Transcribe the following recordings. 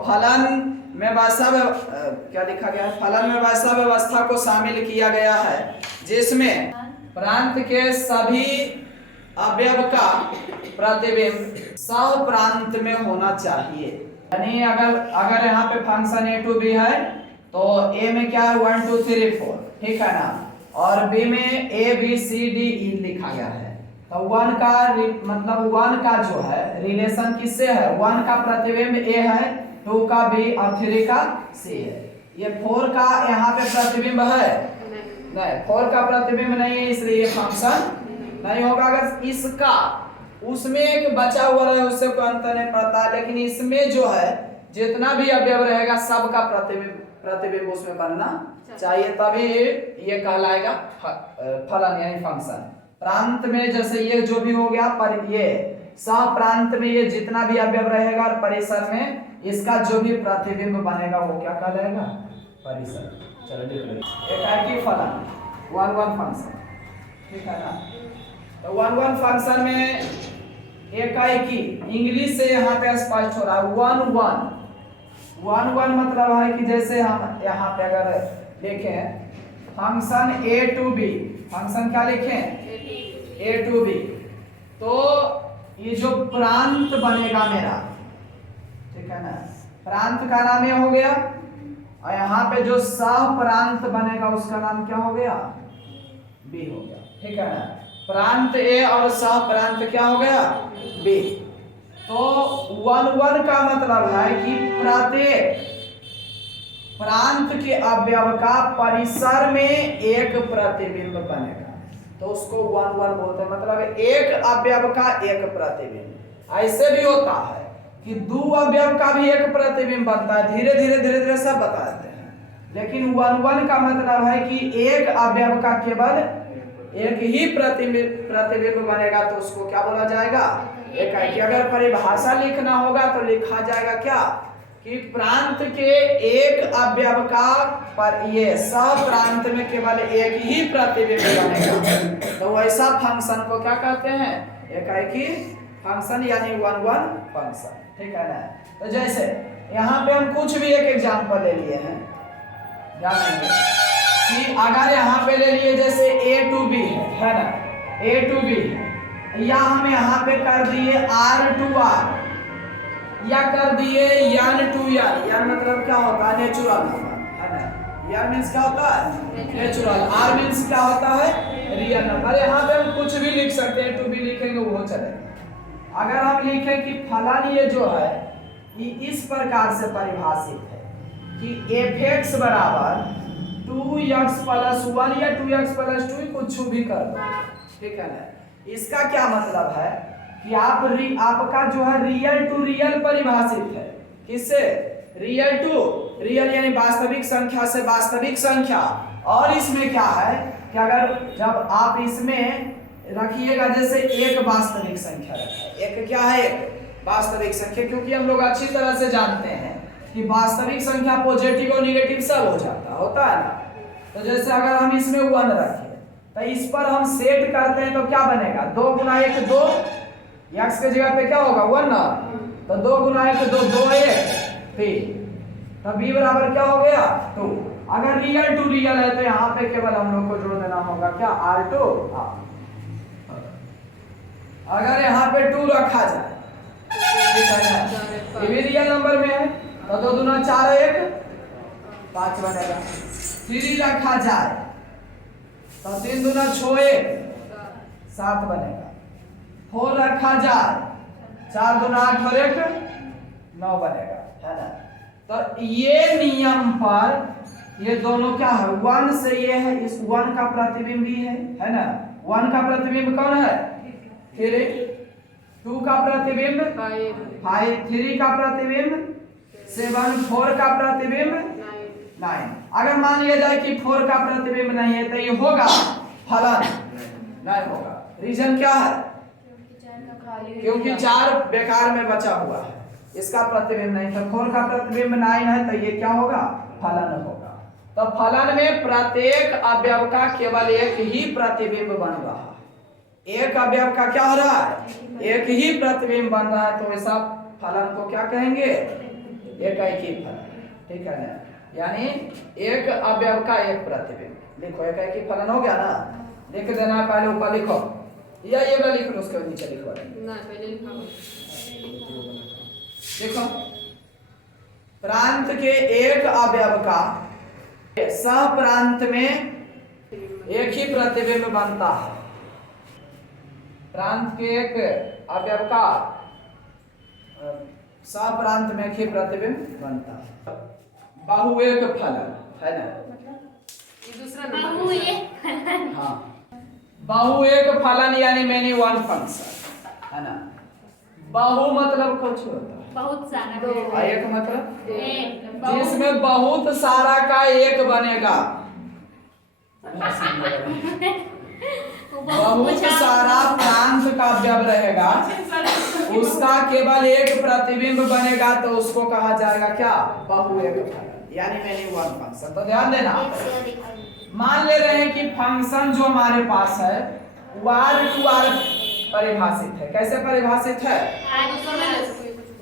फलन में वैसा क्या लिखा गया है, फलन में वैसा व्यवस्था को शामिल किया गया है जिसमें प्रांत के सभी अवयव का प्रतिबिंब सह प्रांत में होना चाहिए। यानी अगर यहाँ पे फंक्शन a to b है तो a में क्या है 1 2 3 4, ठीक है ना, और b में a b c d e लिखा गया है। तो 1 का मतलब 1 का जो है रिलेशन किससे है, 1 का प्रतिबिंब a है, 2 का b और 3 का c है। ये 4 का यहाँ पे प्रतिबिंब है नहीं, 4 का प्रतिबिंब नहीं है, इसलिए ये फंक्शन नहीं होगा। अगर इसका उसमें एक बचा हुआ रहे उससे कोई अंतर नहीं पड़ता, लेकिन इसमें जो है जितना भी अवयव रहेगा सबका प्रतिबिंब उसमें बनना चाहिए, तभी ये कहलाएगा फलन यानी फंक्शन। प्रांत में जैसे ये जो भी हो गया, पर ये सह प्रांत में ये जितना भी अवयव रहेगा और परिसर में इसका जो भी प्रतिबिंब बनेगा वो क्या कहलाएगा, परिसर। चलो देख लो, एकाकी फलन 1 1 फंक्शन, ठीक है ना। तो 1 1 फंक्शन में एकाकी इंग्लिश से यहाँ पे स्पष्ट हो रहा है 1 1 मतलब है कि जैसे हम यहाँ पे अगर देखें function a to b, function क्या लिखें a to b, तो ये जो प्रांत बनेगा मेरा, ठीक है ना, प्रांत का नाम ये हो गया, और यहाँ पे जो सह प्रांत बनेगा उसका नाम क्या हो गया, b हो गया, ठीक है ना। प्रांत a और सह प्रांत क्या हो गया, b। तो 1 1 का मतलब है कि प्रत्येक प्रांत के अवयव का परिसर में एक प्रतिबिंब बनेगा, तो उसको 1 1 बोलते हैं, मतलब एक अवयव का एक प्रतिबिंब। ऐसे भी होता है कि 2 अवयव का भी एक प्रतिबिंब बनता है, धीरे धीरे सब बता देते हैं, लेकिन 1 1 का मतलब है कि एक अवयव का केवल एक ही प्रतिबिंब बनेगा, तो उसको क्या बोला जाएगा, एकाकी। अगर परिभाषा लिखना होगा तो लिखा जाएगा क्या कि प्रांत के एक अवयव का पर ये सह प्रांत में केवल एक ही प्रतिबिंब बनेगा, तो वैसा फंक्शन को क्या कहते हैं, एकाकी फंक्शन यानी 1 1 फंक्शन, ठीक है ना। तो जैसे यहाँ पे हम कुछ भी एक एग्जांपल ले लिए हैं, जानेंगे कि अगर यहाँ पे ले लिए जैसे a to b है ना, a to b है, या हम यहाँ पे कर दिए r to r, या कर दिए n to n मतलब क्या होता है, नेचुरल नंबर, है ना। n मींस क्या होता है, नेचुरल, r मींस क्या होता है, रियल नंबर। यहाँ पे हम कुछ भी लिख सकते हैं, to b लिखेंगे वो चलेगा। अगर हम लिखें कि फलन ये जो है ये इस प्रकार से परिभाषित है कि f(x) बराबर 2x + 1 या 2x + 2 कुछ भी कर दो, ठीक है ना। इसका क्या मतलब है कि आपका जो है रियल टू रियल परिभाषित है, किससे, रियल टू रियल यानी वास्तविक संख्या से वास्तविक संख्या। और इसमें क्या है कि अगर जब आप इसमें रखिएगा, जैसे एक वास्तविक संख्या रखा है, एक क्या है, एक वास्तविक संख्या, क्योंकि हम लोग अच्छी तरह से जानते हैं कि वास्तविक संख्या पॉजिटिव और निगेटिव सब हो जाता होता है ना। तो जैसे अगर हम इसमें 1 रखें तो इस पर हम सेट करते हैं तो क्या बनेगा, 2 × 1 2, x के जगह पे क्या होगा 1 ना, तो 2 × 1 2 2 1 3, तो b बराबर क्या हो गया 2। अगर रियल टू रियल है तो यहाँ पे केवल हम लोग को जोड़ देना होगा क्या, r2 r। अगर यहाँ पे 2 रखा जाए, ठीक है ना, ये भी रियल नंबर में है, तो 2 दूना 4 1 5 बनेगा। 3 रखा जाए तो 3 दूना 6 1 7 बनेगा। 4 रखा जाए 4 दूना 8 और 1 9 बनेगा, है ना। तो ये नियम पर ये दोनों क्या है, 1 से ये है, इस 1 का प्रतिबिंब भी है ना। 1 का प्रतिबिंब कौन है, 3, 2 का प्रतिबिंब 5, 3 का प्रतिबिंब 7, 4 का प्रतिबिंब 9। अगर मान लिया जाए कि 4 का प्रतिबिंब नहीं है तो ये होगा फलन, नहीं होगा। रीजन क्या है, क्योंकि 4 बेकार में बचा हुआ है, इसका प्रतिबिंब नहीं, तो 4 का प्रतिबिंब 9 है, तो ये क्या होगा, फलन होगा। तो फलन में प्रत्येक अवयव का केवल एक ही प्रतिबिंब बन रहा है, एक अवयव का क्या हो रहा है, एक ही प्रतिबिंब बन रहा है, तो ऐसा फलन को क्या कहेंगे, एकाकी फलन, ठीक है ना, यानी एक अवयव का एक प्रतिबिंब। लिखो एकाकी फलन हो गया ना, लिख देना पहले ऊपर लिखो, या ये वाला लिख लो, उसके नीचे लिखवा देना, पहले लिखो। देखो प्रांत के एक अवयव का सह प्रांत में एक ही प्रतिबिंब बनता है। प्रांत के एक अवयव का सह प्रांत में एक ही प्रतिबिंब बनता है। बहुएक फलन है ना, ये दूसरा नंबर। हाँ, बहुएक फलन यानी मेनी वन फंक्शन है ना। बहु मतलब कुछ होता है, बहुत सारा, एक मतलब एक, जिसमें बहुत सारा का एक बनेगा। बहुत सारा प्रांत का अवयव रहेगा, उसका केवल एक प्रतिबिंब बनेगा, तो उसको कहा जाएगा क्या, बहुएक फलन यानी मेनी वन फंक्शन। तो ध्यान देना, मान ले रहे हैं कि फंक्शन जो हमारे पास है वार टू वार परिभाषित है। कैसे परिभाषित है,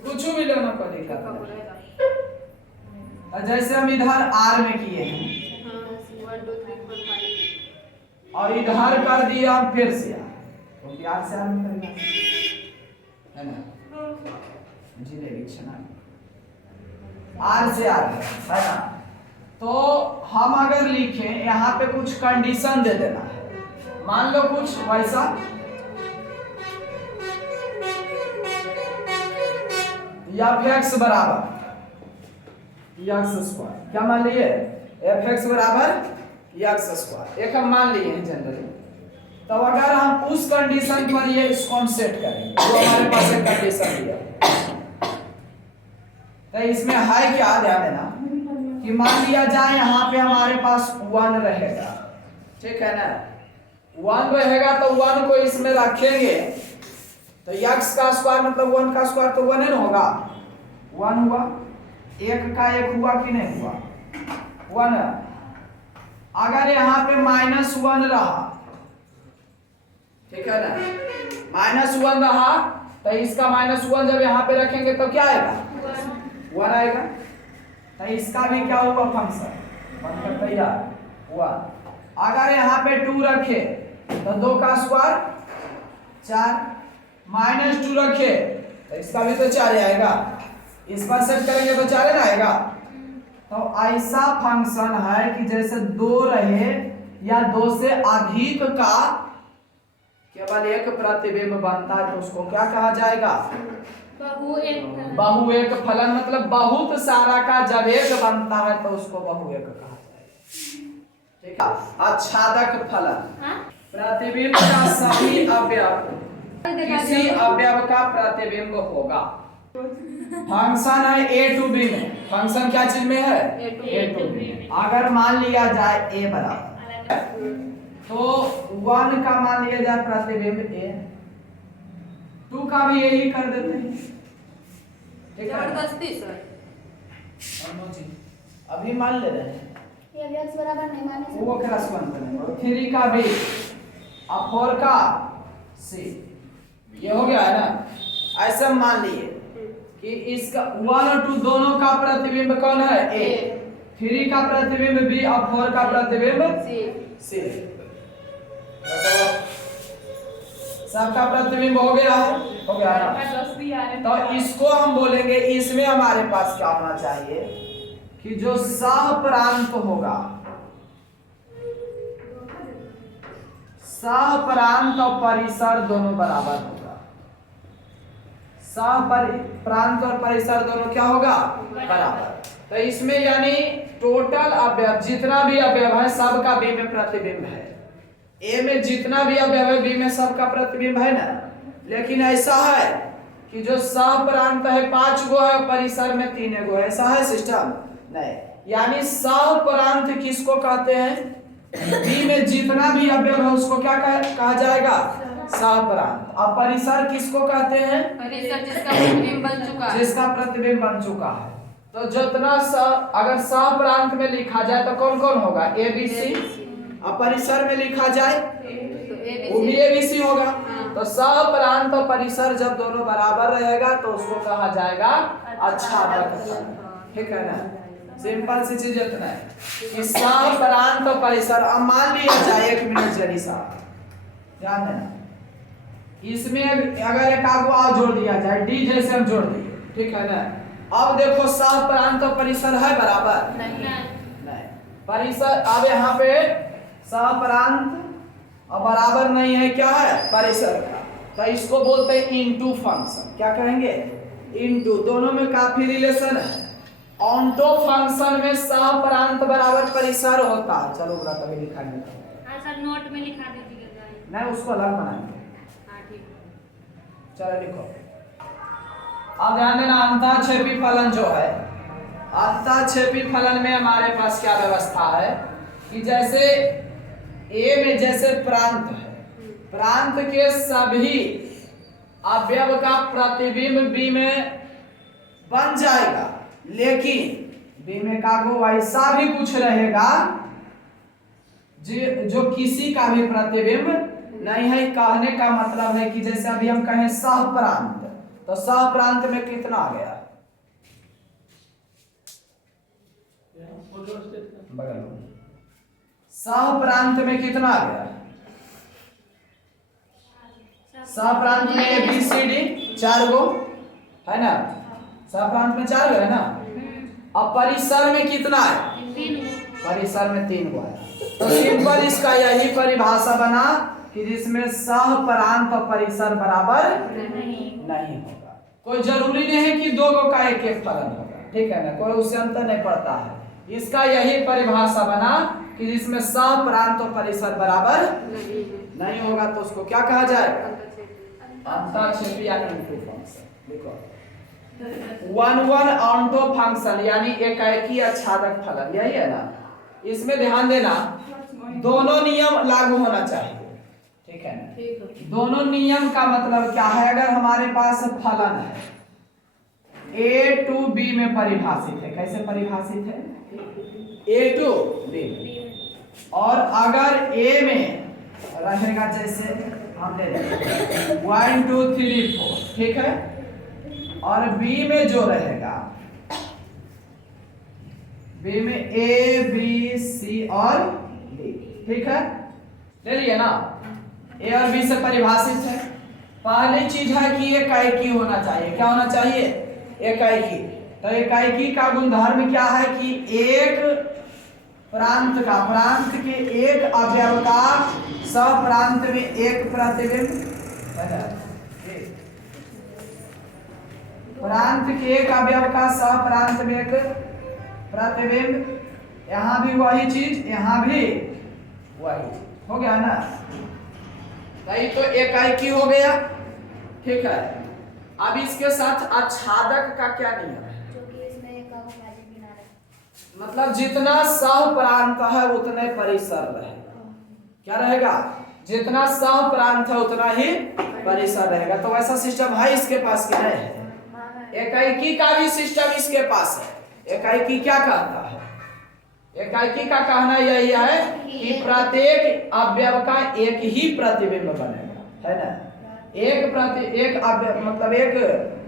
कुछ भी लेना पड़ेगा। जैसे हम इधर आर में किए हैं और इधर कर दिया हम फिर से आर, तो आर से आर में करेगा है ना, आर से आर है ना। तो हम अगर लिखें यहाँ पे कुछ कंडीशन दे देना है, मान लो कुछ वैसा, एफ एक्स बराबर एक्स स्क्वायर, क्या मान लिए, एफ एक्स बराबर एक्स स्क्वायर, एक हम मान लिए हैं जनरली। तो अगर हम उस कंडीशन पर ये इसको सेट करेंगे, जो हमारे पास एक कंडीशन दिया, तो इसमें है क्या, ध्यान देना कि मान लिया जाए यहाँ पे हमारे पास 1 रहेगा, ठीक है ना, 1 रहेगा, तो 1 को इसमें रखेंगे, तो x का स्क्वायर मतलब 1 का स्क्वायर तो 1 ही ना होगा, 1 हुआ, 1 का 1 हुआ कि नहीं हुआ, 1। अगर यहाँ पे -1 रहा, ठीक है ना, -1 रहा, तो इसका -1 जब यहाँ पे रखेंगे तो क्या आएगा, 1 आएगा। तो इसका भी क्या हुआ, फंक्शन बनकर तैयार हुआ। अगर यहाँ पे 2 रखे तो 2 का स्क्वायर 4, -2 रखे तो इसका भी तो 4 आएगा, इस पर सेट करेंगे तो 4 ना आएगा। तो ऐसा फंक्शन है कि जैसे 2 रहे या 2 से अधिक का केवल एक प्रतिबिंब बनता है, तो उसको क्या कहा जाएगा, बहुएक फलन। मतलब बहुत सारा का जब एक बनता है तो उसको बहुएक कहा जाएगा, ठीक है। आच्छादक फलन, प्रतिबिंब का सभी अवयव किसी अवयव का प्रतिबिंब होगा। फंक्शन है a टू b में, फंक्शन क्या चीज में है, a टू b। अगर मान लिया जाए a बराबर, तो 1 का मान लिया जाए प्रतिबिंब a, 2 का भी यही कर देते हैं, ठीक है। जबरदस्ती सर, अभी मान ले रहे हैं, ये x बराबर नहीं माने वो क्रॉस बन करेंगे, 3 का b और 4 का c, ये हो गया है ना। ऐसा मान लिए कि इसका 1 और 2 दोनों का प्रतिबिंब कौन है, a, 3 का प्रतिबिंब b और 4 का प्रतिबिंब c। सबका प्रतिबिंब हो गया ना। तो इसको हम बोलेंगे, इसमें हमारे पास क्या होना चाहिए कि जो सह प्रांत होगा, सह प्रांत और परिसर दोनों बराबर होगा। सह प्रांत और परिसर दोनों क्या होगा, बराबर। तो इसमें यानी टोटल अवयव जितना भी अवयव है सबका b में प्रतिबिंब है, a में जितना भी अवयव है b में सबका प्रतिबिंब है ना। लेकिन ऐसा है कि जो सह प्रांत है 5 गो है, परिसर में 3 गो है, ऐसा है सिस्टम नहीं। यानी सह प्रांत किसको कहते हैं, b में जितना भी अवयव है उसको क्या कहा जाएगा, सह प्रांत। अब परिसर किसको कहते हैं, परिसर जिसका प्रतिबिंब बन चुका है, जिसका प्रतिबिंब बन चुका है। तो जितना अगर सह प्रांत में लिखा जाए तो कौन कौन होगा, a b c, और परिसर में लिखा जाए वो भी a b c होगा। तो सह प्रांत और परिसर जब दोनों बराबर रहेगा तो उसको कहा जाएगा आच्छादक फलन। ठीक है ना, सिंपल सी चीज इतना है कि सह प्रांत और परिसर। अब मान लिया जाए 1 मिनट जरी साहब ध्यान देना, इसमें अगर एक आगो और जोड़ दिया जाए डी जैसे हम जोड़ दिए, ठीक है ना। अब देखो सह प्रांत और परिसर है बराबर नहीं परिसर। अब यहाँ पे सह प्रांत और बराबर नहीं है क्या है परिसर का, तो इसको बोलते हैं इनटू फंक्शन। क्या कहेंगे इनटू, दोनों में काफी रिलेशन है। ऑन्टो फंक्शन में सह प्रांत बराबर परिसर होता है। चलो बड़ा तभी लिखाएंगे, हाँ सर नोट में लिखा दीजिएगा। नहीं उसको अलग बनाएंगे। हाँ ठीक। चलो लिखो। अब ध्यान देना अंतःक्षेपी फलन जो है, अंतःक्षेपी फलन में हमारे पास क्या व्यवस्था है कि जैसे ए में जैसे प्रांत है, प्रांत के सभी अवयव का प्रतिबिंब बी में बन जाएगा, लेकिन बी में का को ऐसा भी कुछ रहेगा जो किसी का भी प्रतिबिंब नहीं है। कहने का मतलब है कि जैसे अभी हम कहें सह प्रांत, तो सह प्रांत में कितना आ गया बगल में, सह प्रांत में कितना आ गया, सह प्रांत में ए बी सी डी 4 गो है ना, सह प्रांत में 4 गो है ना। अब परिसर में कितना है, परिसर में 3 गो है। तो सिंपल इसका यही परिभाषा बना कि जिसमें सह प्रांत और परिसर बराबर नहीं होगा। कोई जरूरी नहीं है कि 2 गो का एक एक फलन होगा, ठीक है ना, कोई उससे अंतर नहीं पड़ता है। इसका यही परिभाषा बना कि जिसमें सह प्रांत और परिसर बराबर नहीं होगा तो उसको क्या कहा जाएगा अंतःक्षेपी यानी इनटू फंक्शन। देखो 1 ऑन्टो फंक्शन यानी एकाएकी आच्छादक फलन, यही है ना। इसमें ध्यान देना दोनों नियम लागू होना चाहिए, ठीक है ना। दोनों नियम का मतलब क्या है, अगर हमारे पास फलन है ए टू बी में परिभाषित है, कैसे परिभाषित है ए टू बी, और अगर ए में रहेगा जैसे हम ले लेंगे 1 2 3 4, ठीक है, और बी में जो रहेगा बी में ए बी सी और डी, ठीक है, ले लिए ना। ए और बी से परिभाषित है। पहली चीज है कि एकाएकी होना चाहिए। क्या होना चाहिए एकाएकी। तो एकाएकी का गुणधर्म क्या है कि एक प्रांत के एक अवयव का सह प्रांत में एक प्रतिबिंब, प्रांत के एक अवयव का सह प्रांत में एक प्रतिबिंब, यहाँ भी वही चीज यहाँ भी वही हो गया ना। नहीं तो एकाएकी हो गया, ठीक है। अब इसके साथ आच्छादक का क्या नियम है, जो कि इसमें एक आगो मैजिक भी ना रहे, मतलब जितना सह प्रांत है उतने परिसर रहेगा। क्या रहेगा, जितना सह प्रांत है उतना ही परिसर रहेगा। तो वैसा सिस्टम है इसके पास कि नहीं है। एकाएकी का भी सिस्टम इसके पास है। एकाएकी क्या कहता है, एकाएकी का कहना यही है कि प्रत्येक अवयव का एक ही प्रतिबिंब बनेगा, है ना। एक अवयव मतलब एक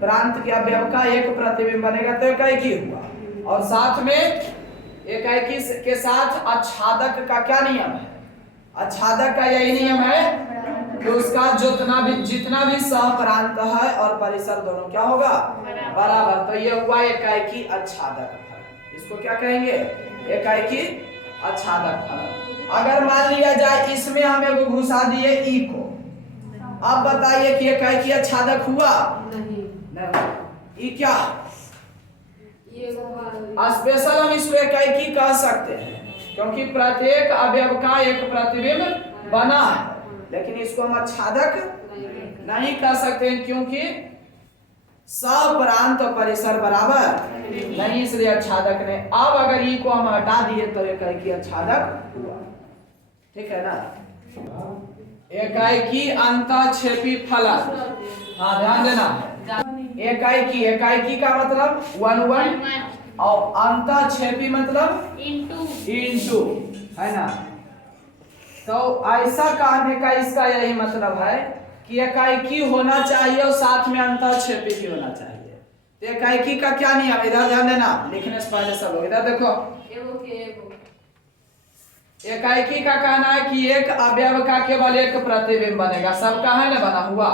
प्रांत के अवयव का एक प्रतिबिंब बनेगा तो एकाएकी हुआ। और साथ में एकाएकी के साथ आच्छादक का क्या नियम है, आच्छादक का यही नियम है कि उसका जितना भी सह प्रांत है और परिसर दोनों क्या होगा बराबर। तो ये हुआ एकाएकी आच्छादक फलन। इसको क्या कहेंगे एकाएकी आच्छादक फलन। अगर मान लिया जाए इसमें हम एगो घुसा दिए ई को, अब बताइए कि एकाएकी आच्छादक हुआ नहीं। ई क्या स्पेशल हम इसको एकाएकी कह सकते हैं क्योंकि प्रत्येक अवयव का एक प्रतिबिंब बना है, लेकिन इसको हम आच्छादक नहीं कह सकते क्योंकि सह प्रांत और परिसर बराबर नहीं, इसलिए आच्छादक ने। अब अगर ई को हम हटा दिए तो एकाएकी आच्छादक हुआ, ठीक है ना। एकाएकी अंतःक्षेपी फलन, हाँ ध्यान देना। एकाएकी का मतलब 1 और अंतःक्षेपी मतलब इनटू, है ना। तो ऐसा कहने का इसका यही मतलब है कि एकाएकी होना चाहिए और साथ में अंतःक्षेपी भी होना चाहिए। तो एकाएकी का क्या नियम, इधर ध्यान देना, लिखने से पहले सब लोग इधर देखो। एकाएकी का कहना है कि एक अवयव का केवल एक प्रतिबिंब बनेगा, सबका है ना बना हुआ,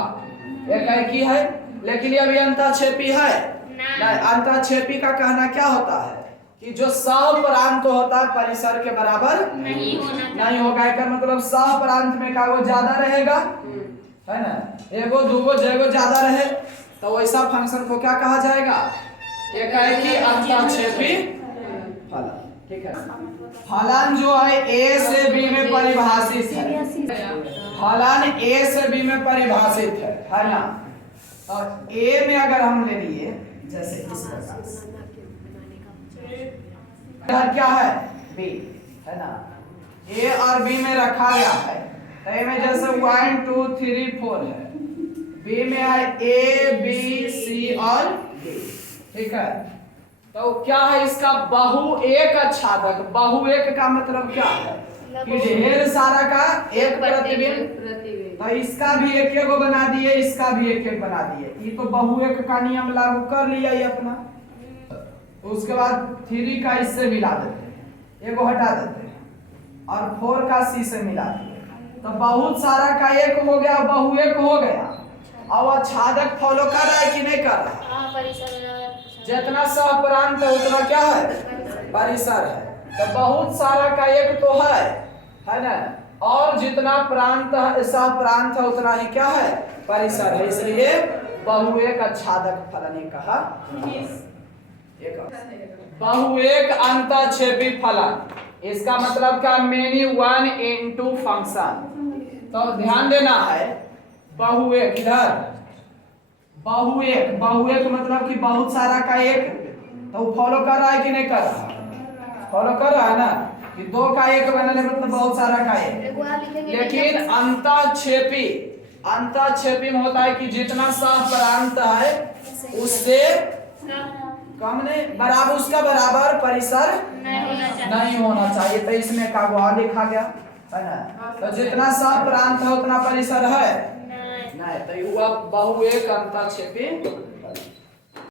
एकाएकी है। लेकिन ये अभी अंतःक्षेपी है नहीं। अंतःक्षेपी का कहना क्या होता है कि जो सहप्रांत होता है परिसर के बराबर नहीं होगा। इसका मतलब सहप्रांत में का वो ज्यादा रहेगा, है ना, एगो दूगो जगो ज्यादा रहे तो वैसा फंक्शन को क्या कहा जाएगा, एकाएकी अंतःक्षेपी फलन। ठीक है, फलन जो है ए से बी में परिभाषित है, फलन ए से बी में परिभाषित है ना। और ए में अगर हम ले लिए जैसे इस प्रकार से, क्या है बी, है ना, ए और बी में रखा गया है। तो ए में जैसे 1 2 3 4 है, बी में है ए बी सी और डी। ठीक है, तो क्या है इसका बहु एक आच्छादक। बहु एक का मतलब क्या है कि ढेर सारा का एक प्रतिबिंब। तो इसका भी एक एक बना दिए, इसका भी एक एक बना दिए। ये तो बहु एक का नियम लागू कर लिया ये अपना। उसके बाद 3 का इससे मिला देते हैं, एगो हटा देते हैं, और 4 का सी से मिला दिए। तो बहुत सारा का एक हो गया, बहु एक हो गया। अब आच्छादक फॉलो कर रहा है कि नहीं कर रहा, जितना सहप्रांत है उतना क्या है परिसर है। तो बहुत सारा का एक तो है ना, और जितना प्रांत सहप्रांत है उतना ही क्या है परिसर है। इसलिए बहु एक आच्छादक फलन कहा। बहु एक अंतःक्षेपी फलन, इसका मतलब क्या, मेनी वन इनटू फंक्शन। तो ध्यान देना है, बहु एक इधर, बहु एक मतलब कि बहुत सारा का एक। तो फॉलो कर रहा है कि नहीं कर रहा, फॉलो कर रहा है ना, कि 2 का एक बनने मतलब बहुत सारा का एक। लेकिन अंतःक्षेपी में होता है कि जितना सहप्रांत है उससे कम नहीं, बराबर, उसका बराबर परिसर नहीं होना चाहिए। तो इसमें का वहां लिखा गया है ना। तो जितना सहप्रांत है उतना परिसर है नहीं, तो युवा बहु एक अंतःक्षेपी